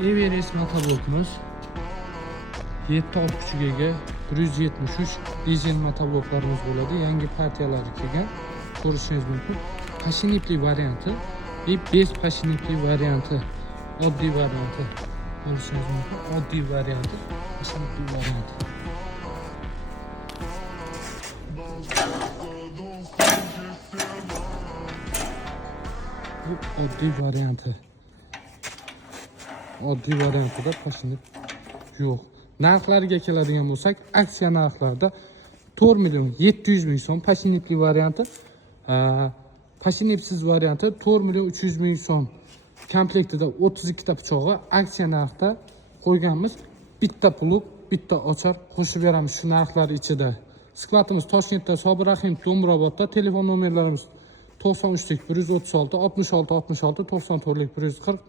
Everest motoblokimiz 7 ot kuchiga ega 173 dizel motobloklarimiz bo'ladi. Yangi partiyalari kelgan. Ko'rishingiz mumkin. Pashinipli varianti va bez pashinipli varianti. Oddiy varianti. Ko'rishingiz mumkin. Oddiy varianti, pashinipli varianti. Bu oddiy varianti. Oddiy variantida pashinip yo'q. Narxlariga keladigan bo'lsak, aksiya narxlarida 4 million 700 ming so'm pashinipli varianti, pashinipsiz varianti 4 million 300 ming so'm. Komplektida 32 ta pichog'i aksiya narxda qo'yganmiz. Bitta plug, bitta ochar qo'shib beramiz shu narxlar ichida. Skladimiz Toshkentda, Sobir Rahimov Do'murobodda. Telefon nomerlarimiz 93 136 66 66 94 140